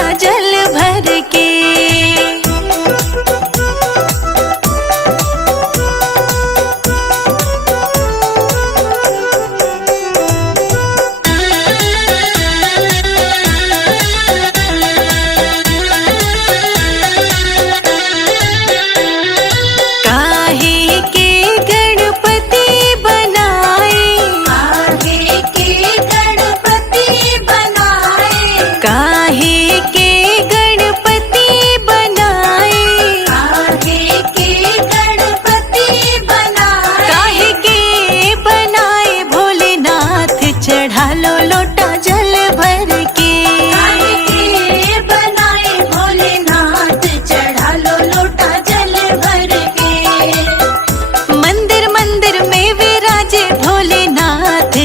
लोटा जल भर के।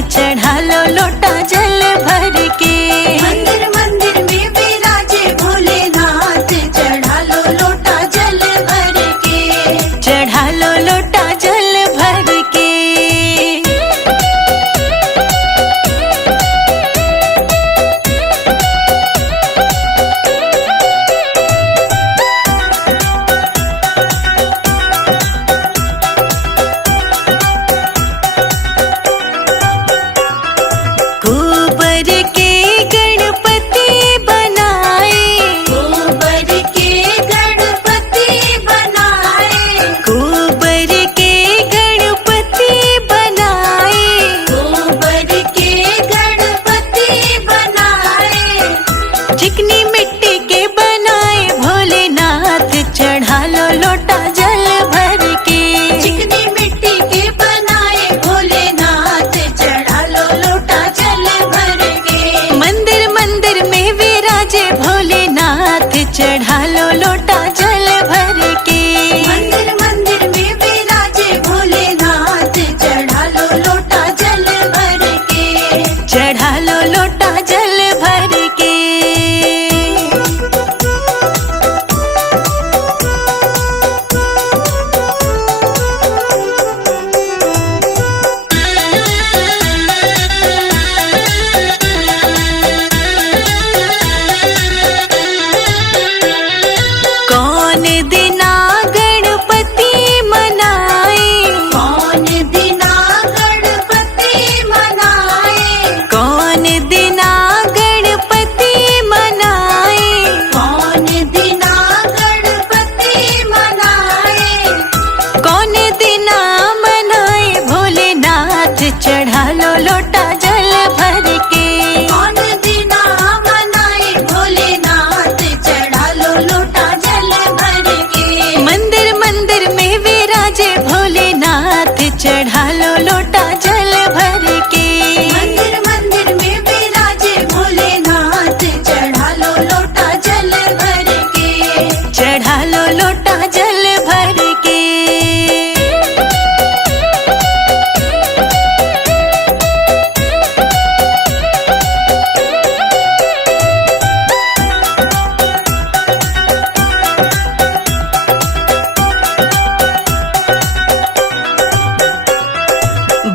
चढ़ा लो लोटा जल भर के। मंदिर मंदिर में विराजे भोलेनाथ, चढ़ा लो लोटा जल भर के। चढ़ा लो लोटा जल भर के। गोबर के गणपति बनाए, गोबर के गणपति बनाए, गोबर के गणपति बनाए, गोबर के गणपति बनाए। चिकनी मिट्टी के बनाए भोलेनाथ, चढ़ा लो लोटा जल भर के। चिकनी मिट्टी के बनाए भोलेनाथ, चढ़ा लो लोटा जल भर के। मंदिर मंदिर में विराजे भोलेनाथ, चढ़ा लो लोटा जल भर के। मंदिर मंदिर में विराजे भोलेनाथ, चढ़ा लो लोटा जल भर के। चढ़ा लो लोटा जल भर के। कौन दिना गणपति मनाए, कौन दिना गणपति मनाए, कौन दिना गणपति मनाए, कौन दिना गणपति मनाए। कौन दिना मनाए भोलेनाथ, चढ़ा लो लोटा जल भर के। कौन दिना मनाए भोलेनाथ, चढ़ा लो लोटा जल भर के। मंदिर मंदिर में विराजे भोलेनाथ, चढ़ा लो लोटा जल भर के। मंदिर मंदिर में विराजे भोलेनाथ, चढ़ा लो लोटा जल भर के। चढ़ा लो लोटा जल भर के।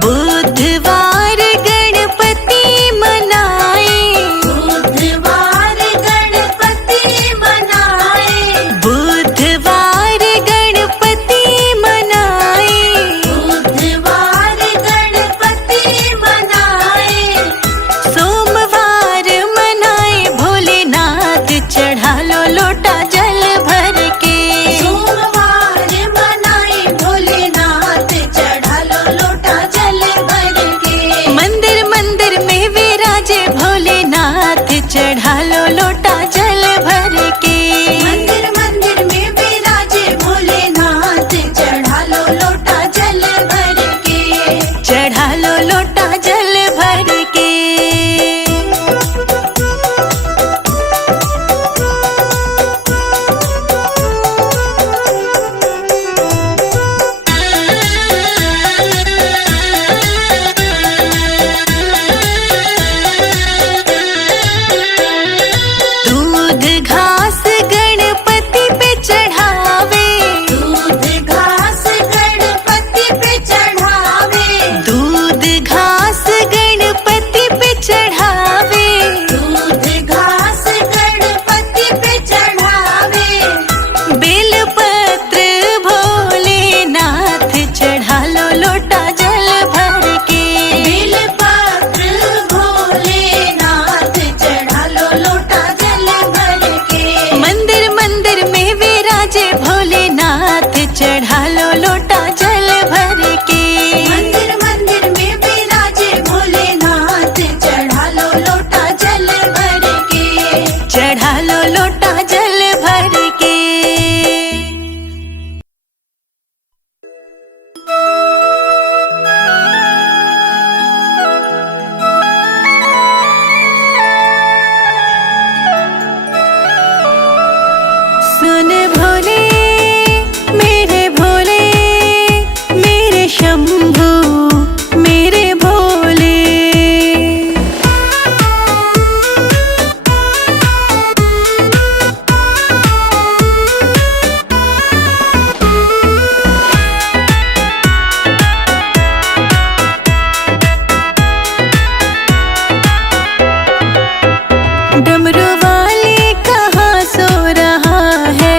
बुधवार गणपति मनाए, बुधवार गणपति मनाए, बुधवार गणपति मनाए, बुधवार गणपति मनाए। सोमवार मनाए भोलेनाथ, चढ़ा लो लोटा जल भर के। सोमवार मनाए भोलेनाथ, चढ़ा लो लोटा जल भर के। मंदिर मंदिर में विराजे भोलेनाथ, चढ़ा लो लोटा जल भर के। मंदिर मंदिर में विराजे भोलेनाथ, चढ़ा लो लोटा जल भर के। चढ़ा लो लोटा जल भर के। चढ़ा लो लोटा जल भर के। सुन भोले मेरे भोले, मेरे शंभू मेरे भोले। डमरू वाले कहाँ सो रहा है,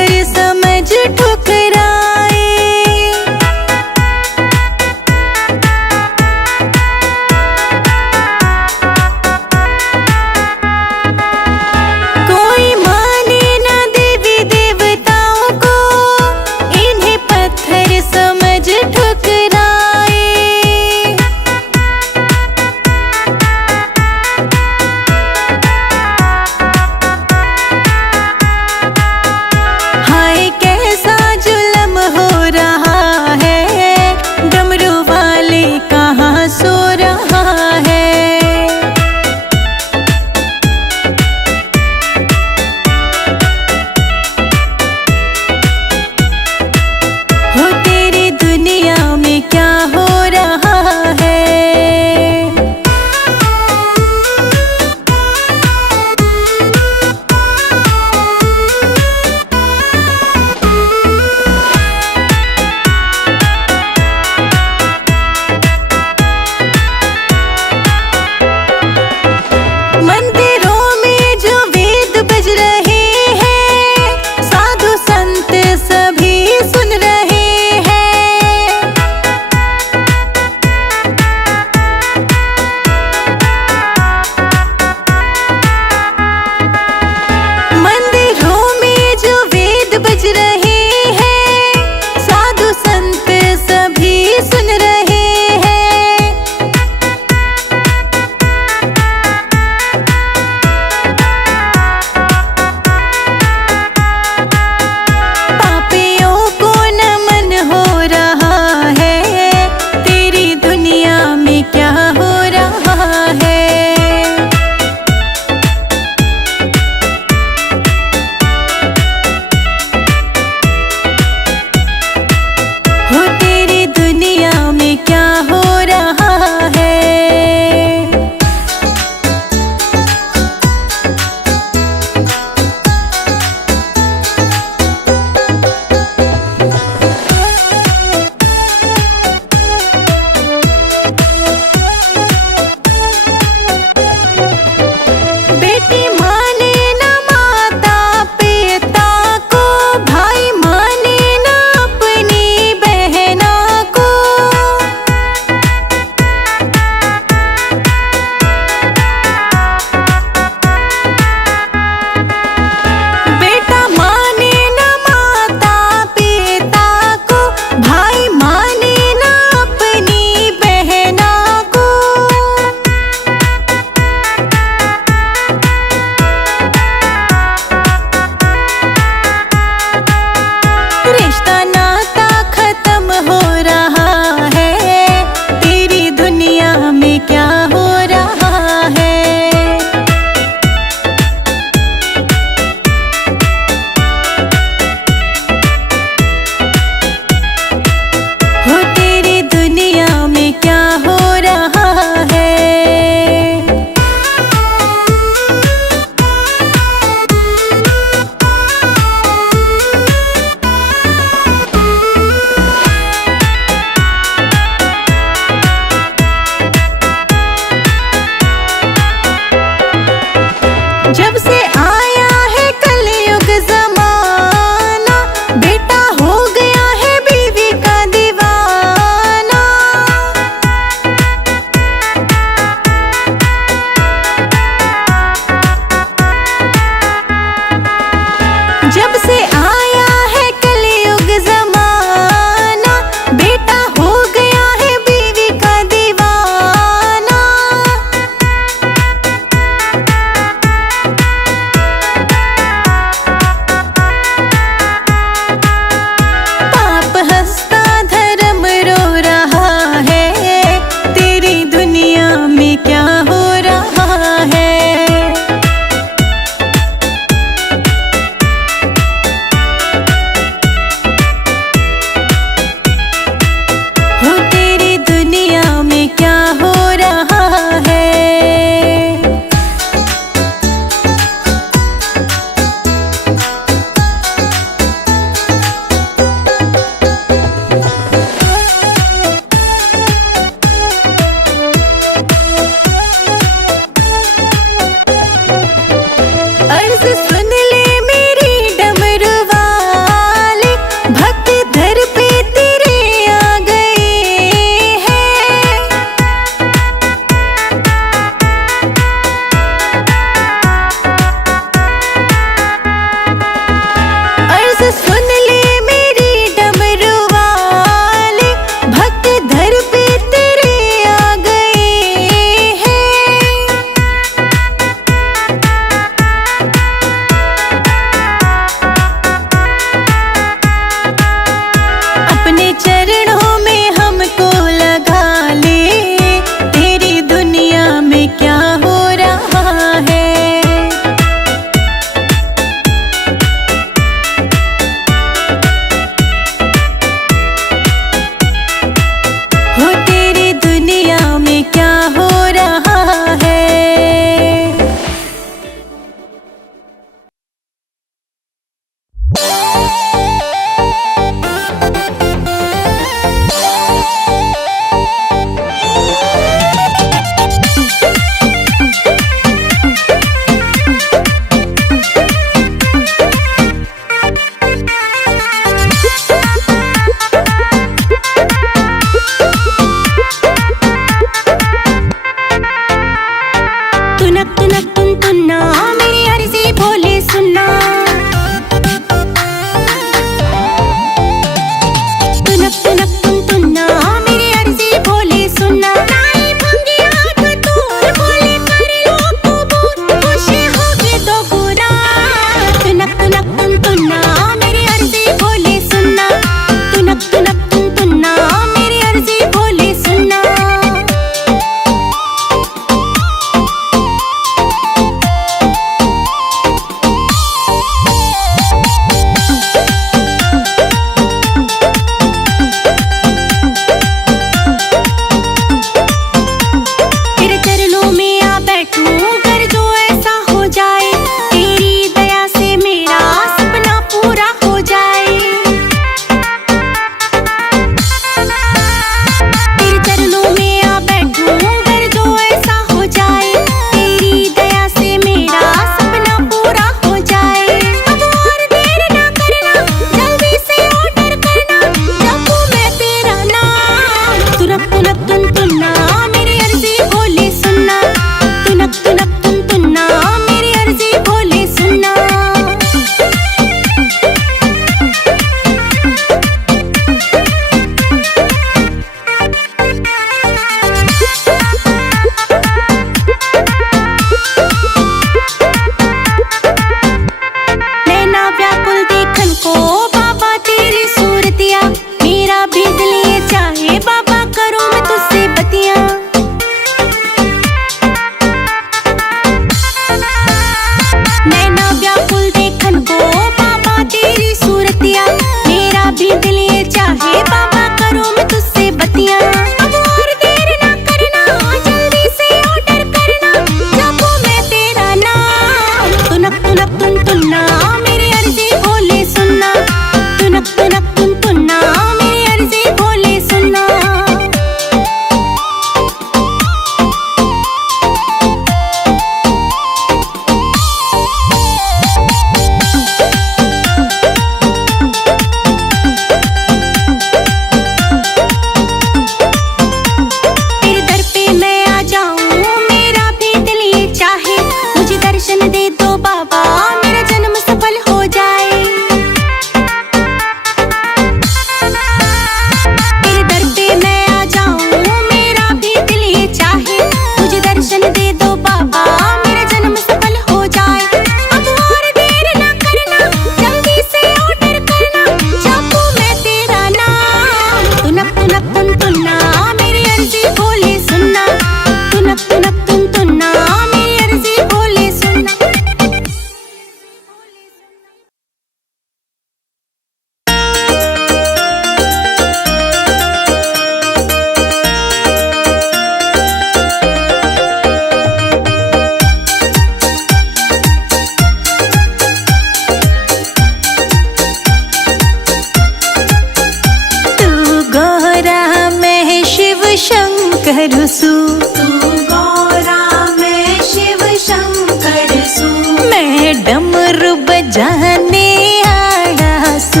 करूँ सु। तू गौरा मैं शिव शंकर सु। मैं डमरू बजाने आया सु।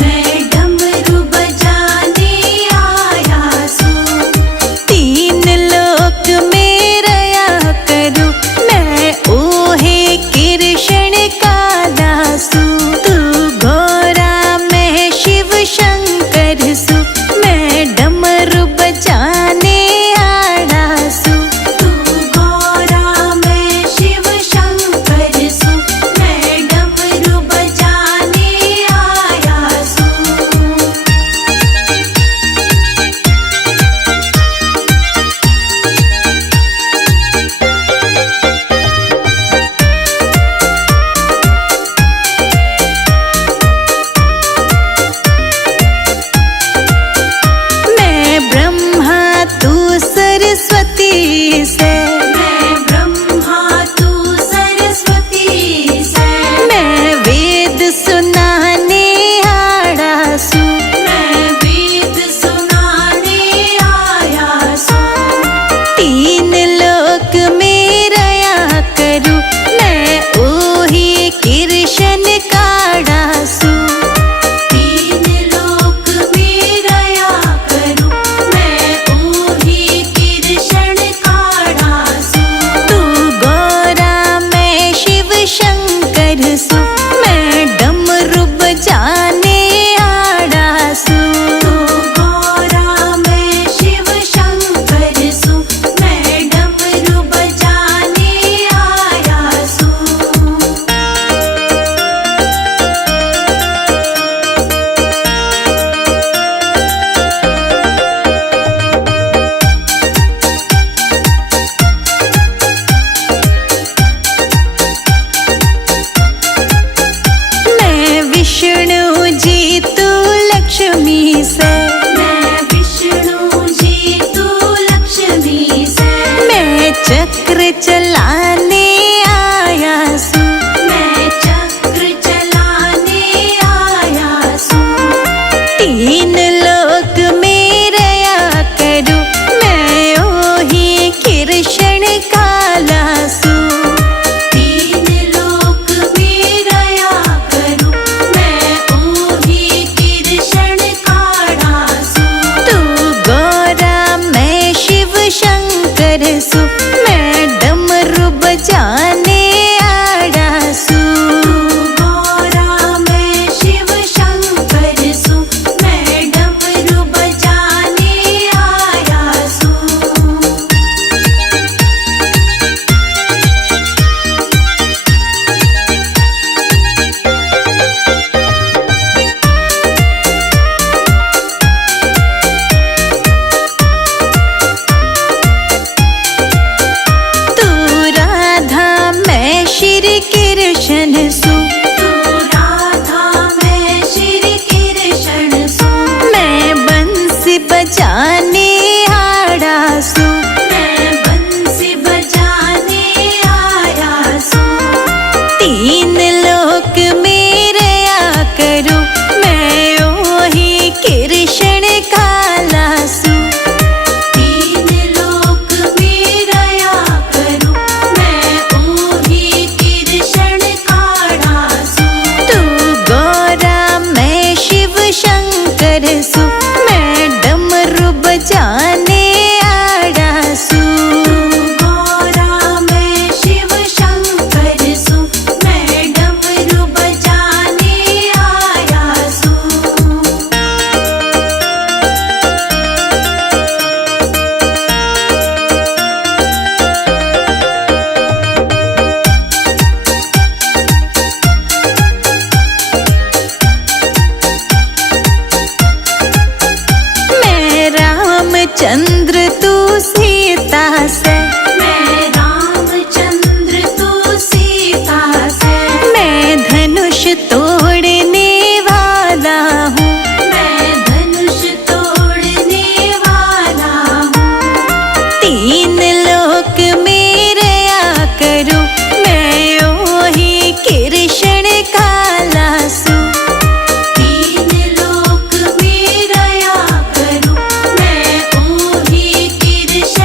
मैं डमरू बजाने आया सु। तीन लोक में रया करूँ मैं ओहे कृष्ण काला सु। तू गौरा मैं शिव शंकर सु। मैं डमरू बजाने आया सु। तू गौरा मैं शिव शंकर सु। मैं डमरू बजाने आया सु। मैं ब्रह्मा तू सरस्वती से। मैं ब्रह्मा तू सरस्वती से। मैं वेद सुनाने आया सु। मैं वेद सुनाने आया सु। तीन लोक में रया करूँ मैं ओही कृष्ण काड़ा सु। तीन लोक में रया करूँ मैं ओही कृष्ण काढ़ा सु। तू गौरा मैं शिव शंकर सु। मैं डमरू बजाने आया सु। तू गौरा मैं शिव शंकर सु। मैं डमरू बजाने आया सु। मैं विष्णु जी तू लक्ष्मी से। मैं विष्णु जी तू लक्ष्मी से। मैं चक्र चलाने आया सु। मैं चक्र चलाने आया सु। तीन लोक में रया करूँ मैं ओही कृष्ण काला सु। तीन लोक में रया करूँ मैं ओही कृष्ण काढ़ा सु। तू गौरा मैं शिव शंकर सु। मैं डमरू बजाने आया सु। तू गौरा मैं शिव शंकर सु। मैं डमरू बजाने आया सु। तू राधा मैं श्री कृष्ण सु। तू राधा मैं श्री कृष्ण सु। मैं बंसी बजाने आया सु। मैं बंसी बजाने आया सु। तीन लोक में रया करूँ मैं ओही कृष्ण काला सु। तीन लोक में रया करूँ मैं ओही कृष्ण काढ़ा सु। तू गौरा मैं शिव शंकर सु। मैं डमरू बजाने आया सु। तू गौरा मैं शिव शंकर सु। मैं डमरू बजाने आया सु। मैं रामचंद्र तू सीता से। मैं रामचंद्र तू सीता से। मैं धनुष तोड़ने वाला हूँ। मैं धनुष तोड़ने वाला हूँ। तीन लोक में रया करूँ मैं ओही कृष्ण काला सु। तीन लोक में रया करूँ मैं ओही कृष्ण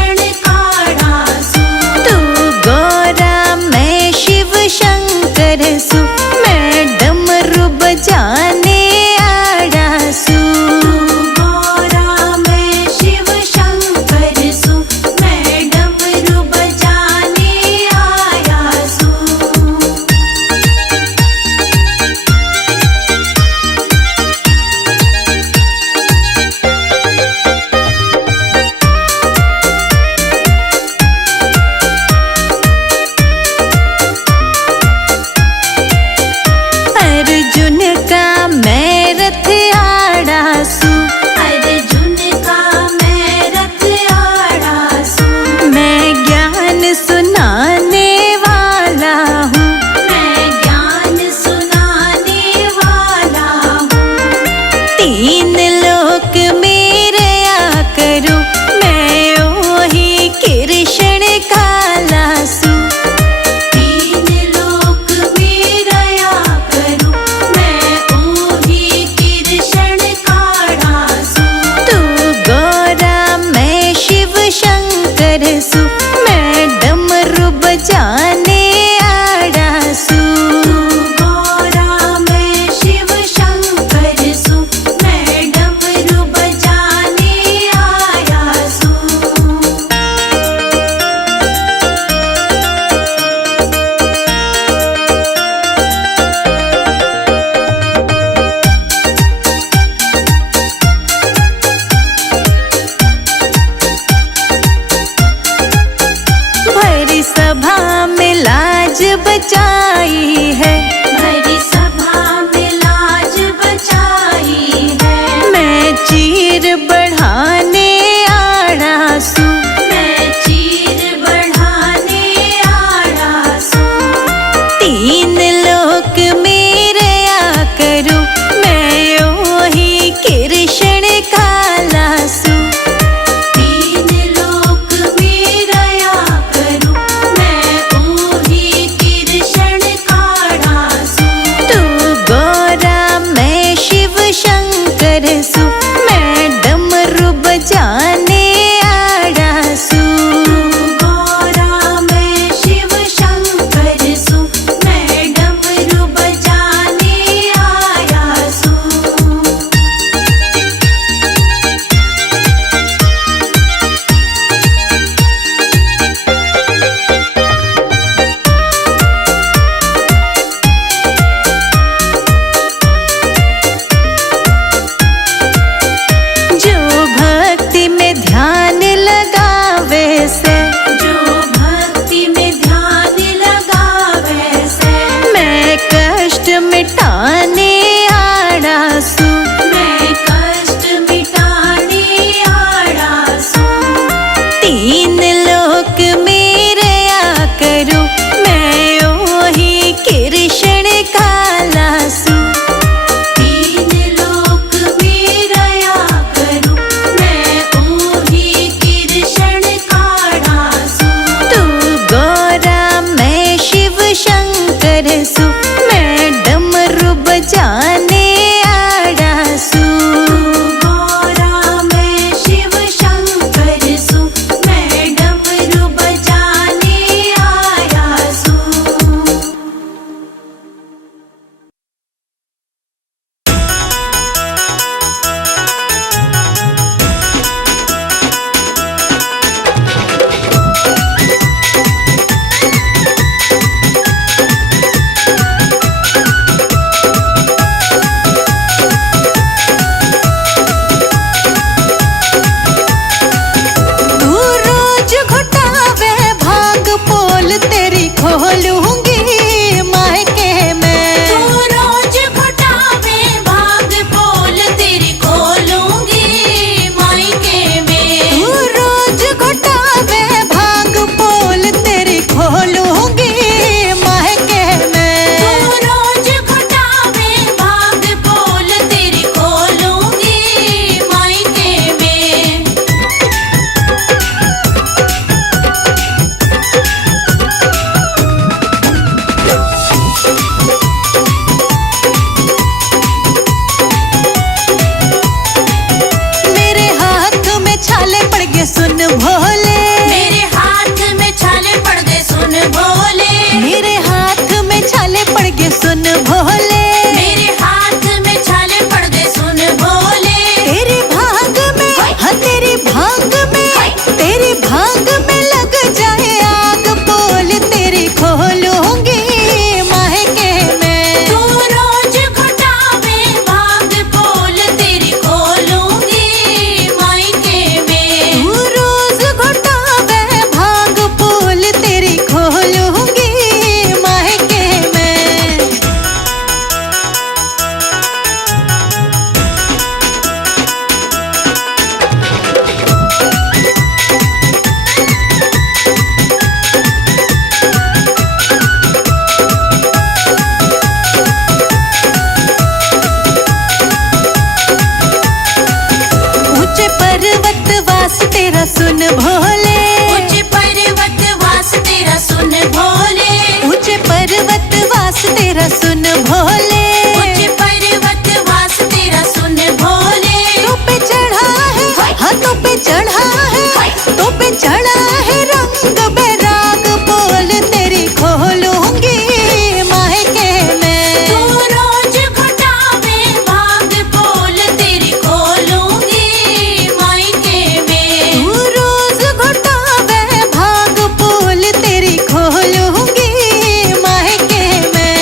बजाने आड़ासू। गौरा मैं शिव शंकर सु, मैं डमरू बजाने आया सु। तू रोज घुटावे भांग पोल तेरी खोलूंगी मायके में। तू रोज घुटावे भाग पोल तेरी खोलूंगी मायके में। तू रोज घुटावे भांग पोल तेरी खोलूंगी मायके में। तू रोज घुटावे भाग पोल तेरी खोलूंगी मायके में। मेरे हाथ में छाले पड़ गए सुन भोले। मेरे हाथ में छाले पड़ गए सुन भोले। मेरे हाथ में छाले पड़ गए सुन भोले। मेरे हाथ में छाले पड़ गए सुन भोले। तेरी भांग में हाँ तेरी भांग में तेरी भांग में लग जाए आग पोल तेरी खोलूंगी मायके में। तू रोज घुटावे भाग पोल तेरी खोलूंगी मायके में। तू रोज घुटावे भांग पोल तेरी खोलूंगी मायके में। ऊंचे पर्वत वास तेरा सुन भोले। ऊंचे पर्वत वास तेरा सुन भोले। ऊंचे पर्वत वास तेरा सुन भोले। ऊंचे पर्वत वास तेरा सुन भोले। तो पे चढ़ा है हाथों पे चढ़ा है तो पे चढ़ा है रंग बैराग पोल तेरी खोलूंगी मायके में। तू रोज घुटावे भाग पोल तेरी खोलूंगी मायके में। तू रोज घुटावे भाग पोल तेरी खोलूंगी मायके में।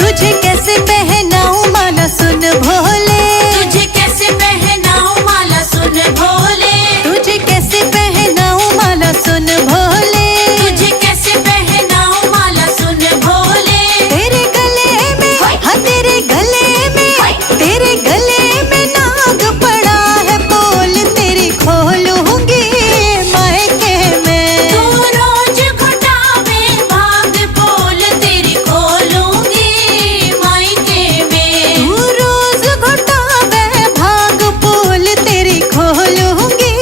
तुझे कैसे पहनाऊं माला सुन भोले। तुझे कैसे पहनाऊं माला सुन भोले। तुझे कैसे पहनाऊं माला सुन भोले। तुझे कैसे पहनाऊं माला सुन भोले। तेरे गले में हाँ तेरे गले में तेरे गले में नाग पड़ा है पोल तेरी खोलूंगी मायके में। तू रोज घुटावे भाग पोल तेरी खोलूंगी मायके में। तू रोज घुटावे भाग पोल तेरी खोलूंगी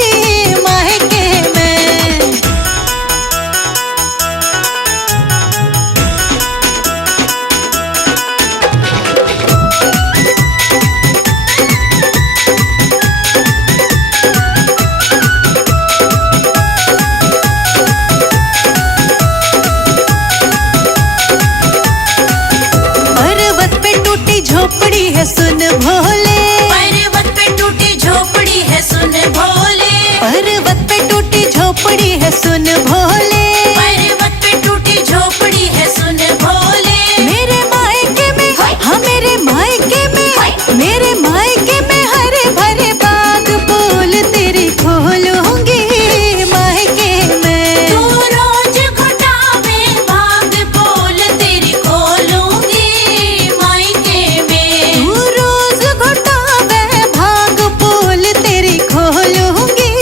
मायके में। पर्वत पे टूटी झोपड़ी है सुन भोले। पर्वत पे टूटी झोपड़ी है सुन भोले। पर्वत पे टूटी झोपड़ी है सुन भोले। पर्वत पे टूटी झोपड़ी है सुन भोले। मेरे मायके में हाँ मेरे मायके में मेरे मायके में हरे भरे बाग पोल तेरी खोलूंगी मायके में। तू रोज घुटावे भाग पोल तेरी खोलूंगी मायके में। तू रोज घुटावे भाग पोल तेरी खोलूंगी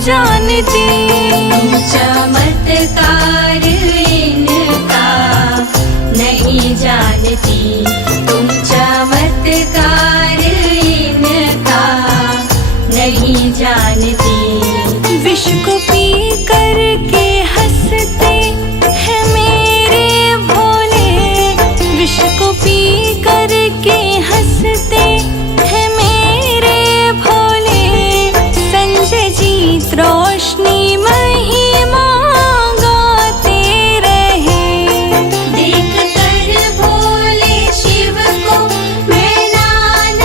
जानती। चमत्कार इनका नहीं जानती, तुम चमत्कार इनका नहीं जानती। विष को पी करके हंसते हैं मेरे भोले, विष को पी करके हंसते हैं मेरे भोले। संजय जीत रोशनी महिमा गाते रहे। देख कर भोले शिव को मैनानंदिनी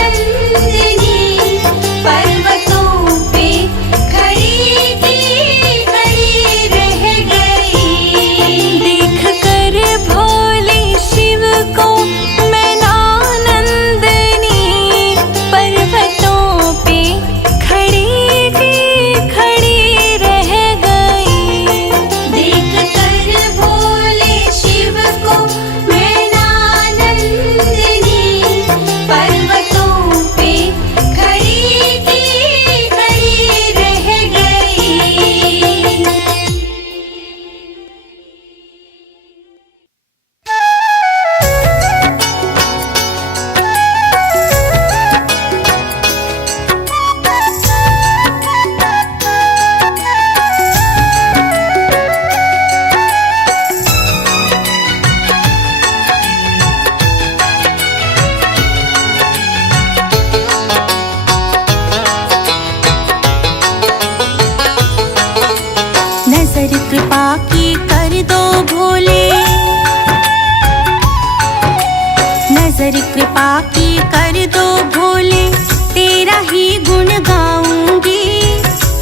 पर्वतों पे खड़ी की खड़ी रह गई। देख कर भोले शिव को मैनानंदिनी पर्वतों पे खड़ी की खड़ी रह गई। देख कर भोले शिव को मैनानंदिनी पर्वतों पे खड़ी की खड़ी रह गई। नजर कृपा की कर दो भोले, नजर कृपा की कर दो भोले। तेरा ही गुण गाऊंगी,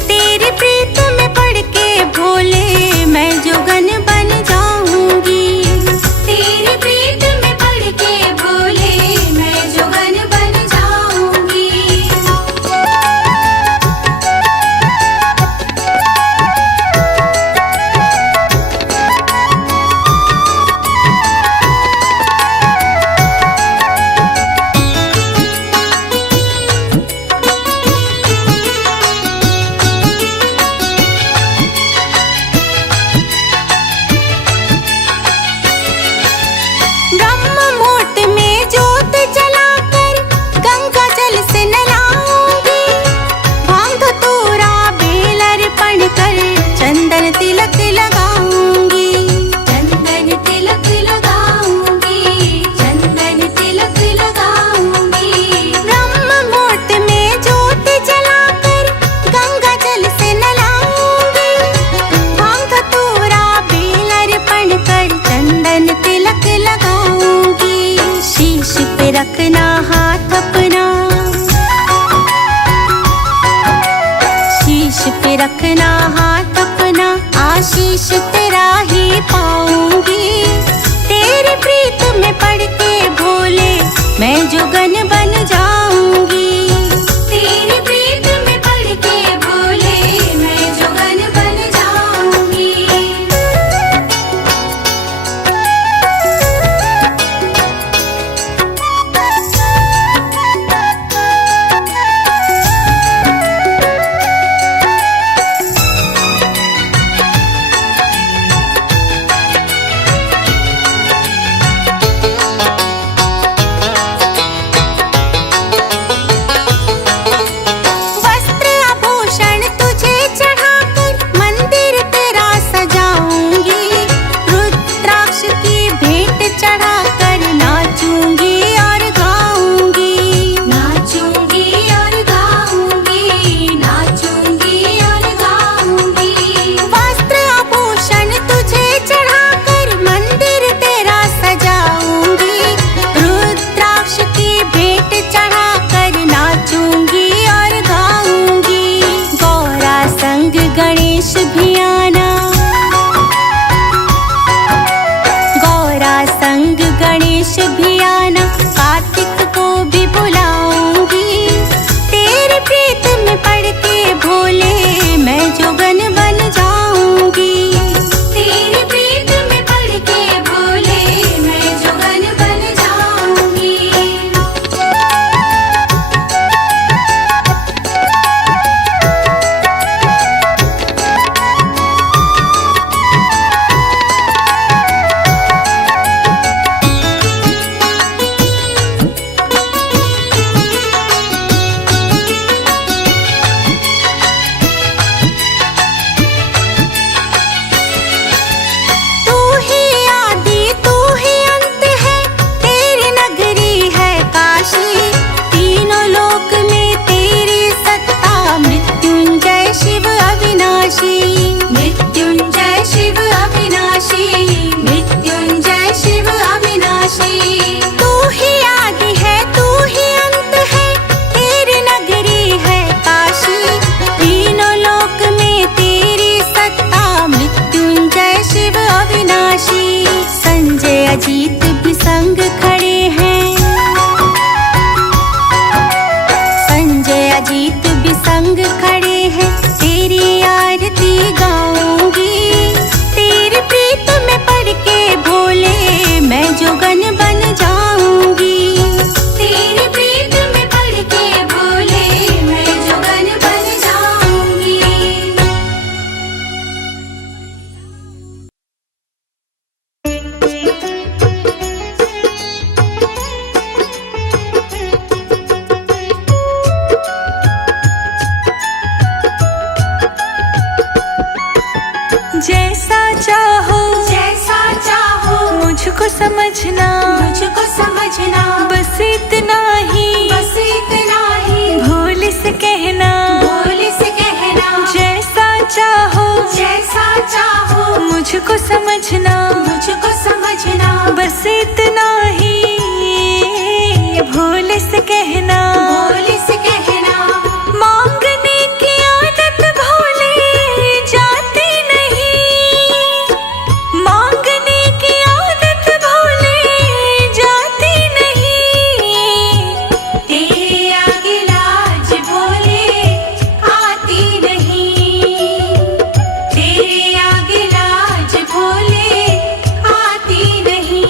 तेरी प्रीत में पढ़ के भोले मैं जोगन बन जाऊंगी। तेरी प्रीत में पढ़ के भोले मैं जोगन बन जाऊंगी। ब्रह्म मुहूर्त में ज्योत जलाकर गंगा जल से नहलाऊंगी। भांग धतूरा बेल अर्पण कर चंदन तिलक लगाऊंगी। चंदन तिलक लगाऊंगी, चंदन तिलक लगाऊंगी। ब्रह्म मुहूर्त में ज्योत जलाकर गंगा जल से नहलाऊंगी। भांग धतूरा बेल अर्पण कर चंदन तिलक लगाऊंगी। शीश पे रखना हाथ अपना, शीश पे रखना हाथ अपना। आशीष तेरा ही पाऊंगी, तेरी प्रीत में पढ़ के भोले मैं जोगन बन जाऊंगी। तेरी प्रीत में पढ़ के भोले मैं जोगन बन जाऊंगी। मुझको समझना, मुझको समझना, बस इतना ही, बस इतना ही, भोले से कहना, भोले से कहना, जैसा चाहो, जैसा चाहो, मुझको समझना, मुझको समझना, बस इतना ही, भोले से कहना, भोले से कहना, मांगने की आदत भोले जाती नहीं, मांगने की आदत भोले जाती नहीं, तेरे आगे लाज भोले आती नहीं, तेरे आगे लाज भोले आती नहीं।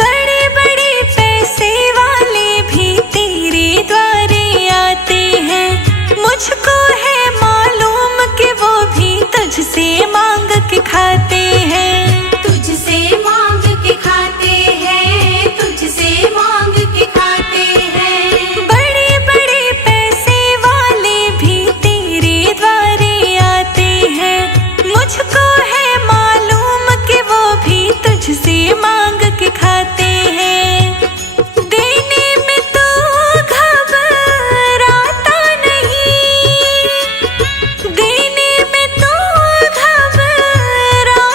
बड़े बड़े पैसे वाले भी तेरे द्वारे आते हैं, मुझको है मालूम कि वो भी तुझसे मांग के खाते हैं, तुझसे मांग के खाते हैं, तुझसे मांग के खाते हैं। बड़े बड़े पैसे वाले भी तेरे द्वारे आते हैं, मुझको है मालूम कि वो भी तुझसे मांग के खाते हैं, देने में तो घबराता नहीं, देने में तो घबराता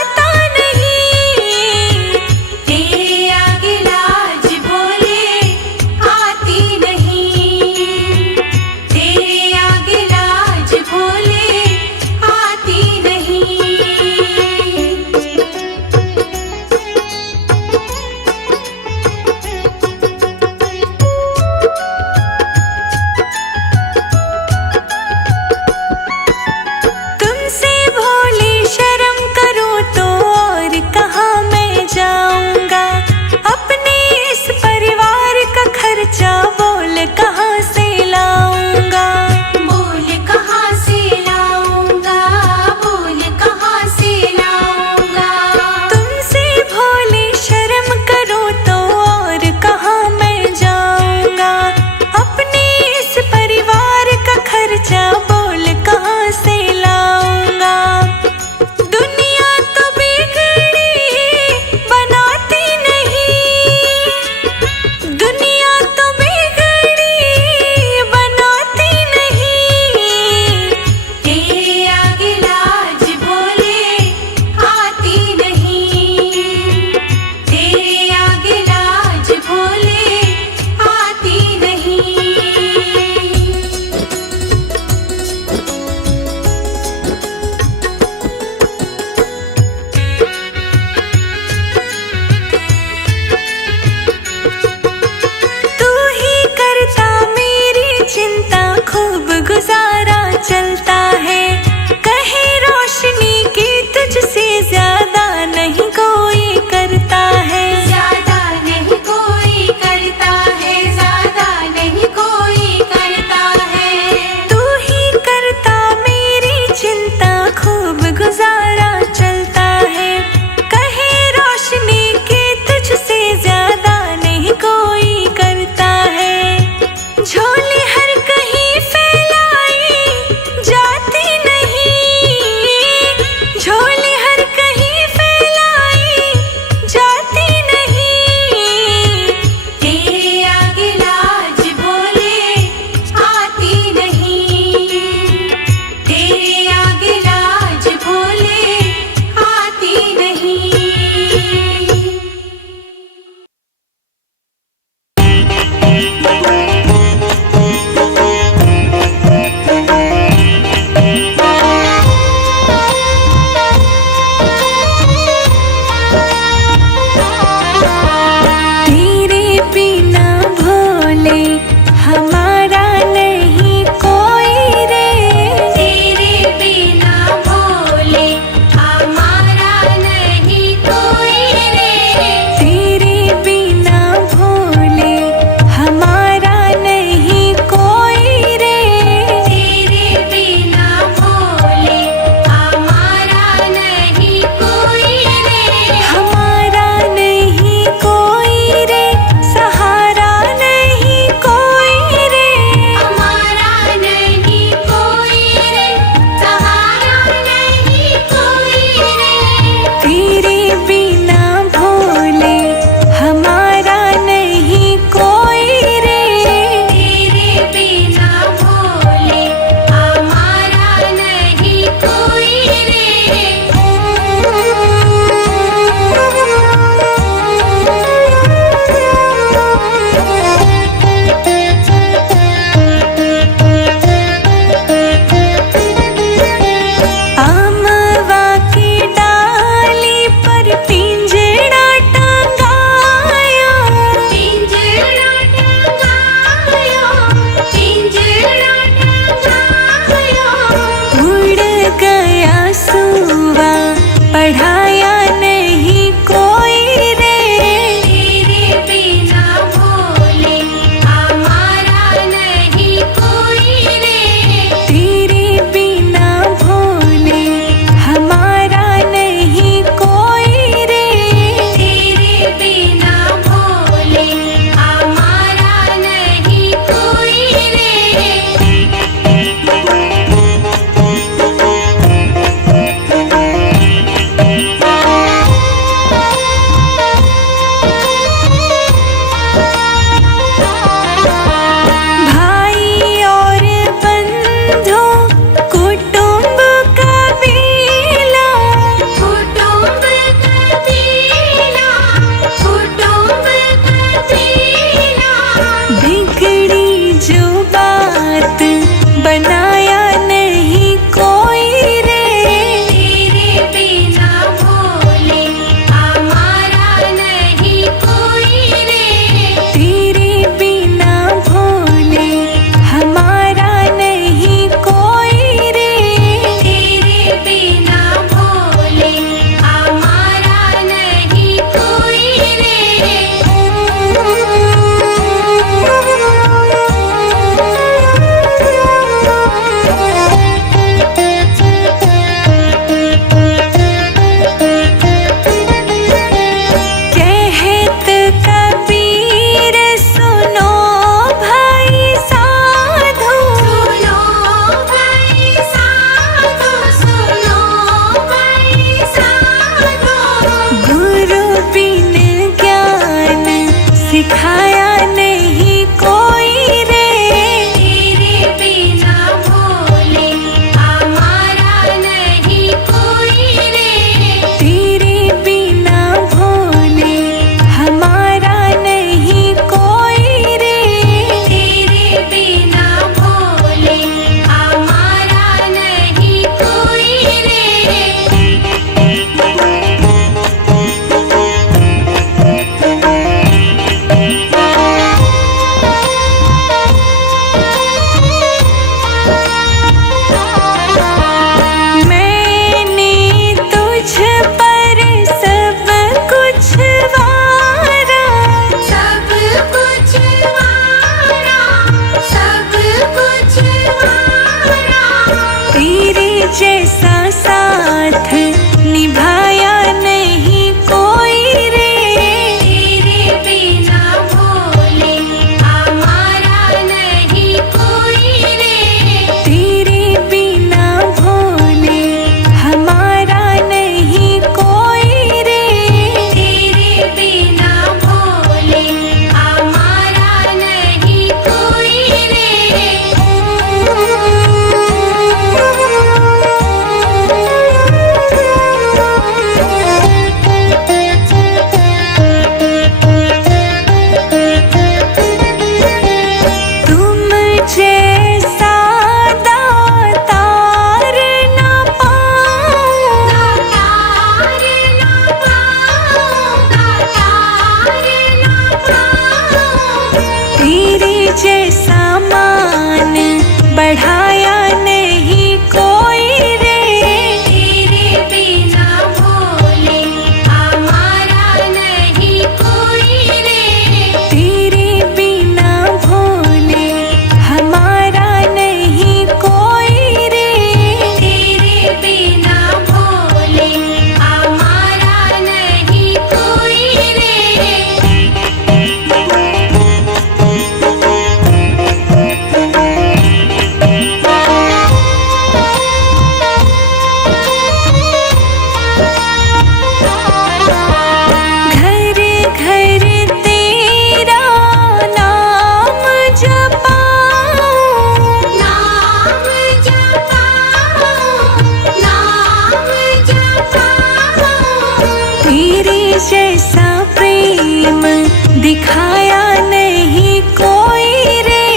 दिखाया नहीं कोई रे,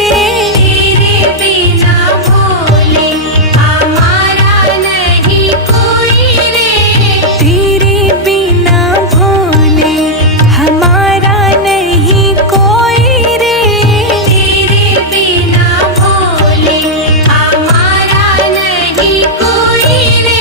तेरे बिना भोले हमारा नहीं कोई रे, तेरे बिना भोले हमारा नहीं कोई रे, तेरे बिना भोले हमारा नहीं कोई रे।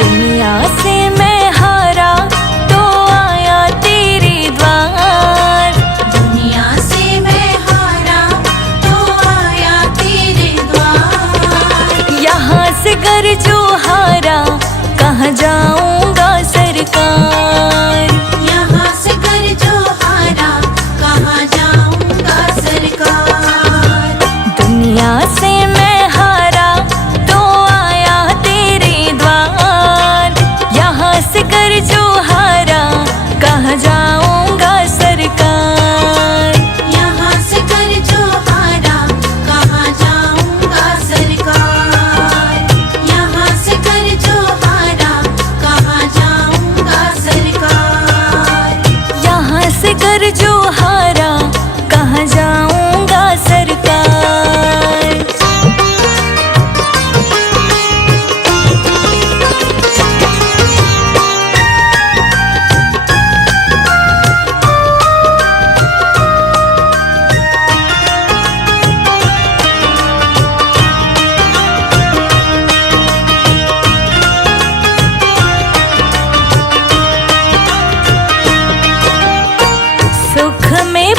दुनिया से मैं हारा तो आया तेरे द्वार, दुनिया से मैं हारा तो आया तेरे द्वार। यहाँ से कर जो हारा कहाँ जाऊंगा सरकार, यहाँ से कर जो हारा कहाँ जाऊंगा सरकार। दुनिया से मैं हारा तो आया तेरे द्वार, यहाँ से कर जो हारा कहाँ जाऊंगा सरकार, यहाँ से कर जो हारा कहाँ जाऊंगा सरकार, यहाँ से कर जो हारा कहाँ जाऊंगा सरकार, यहाँ से कर जो हारा कहाँ जाऊंगा सरकार। सुख में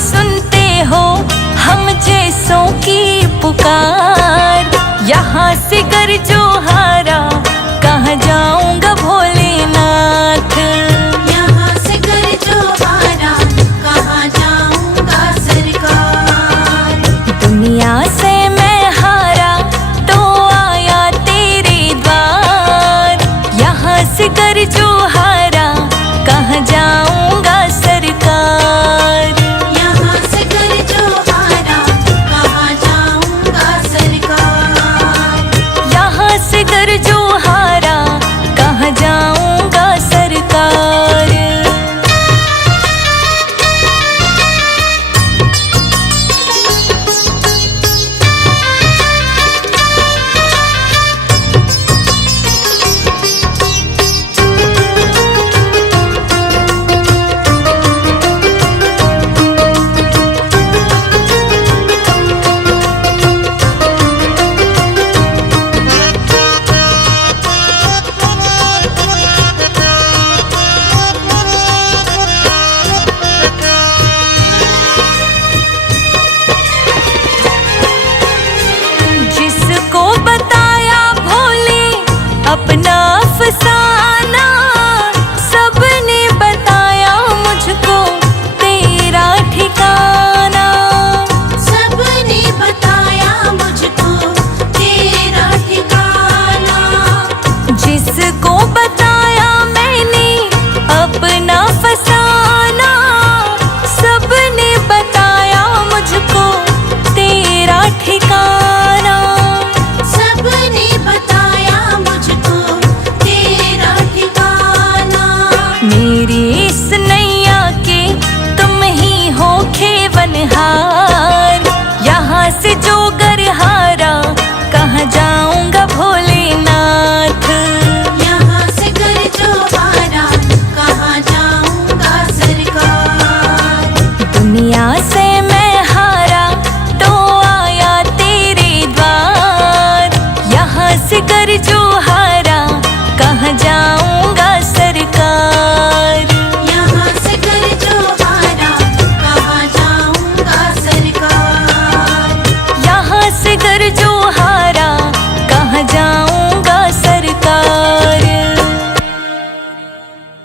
सुनते हो हम जैसों की पुकार। यहाँ से कर जो हारा, कहाँ जाऊं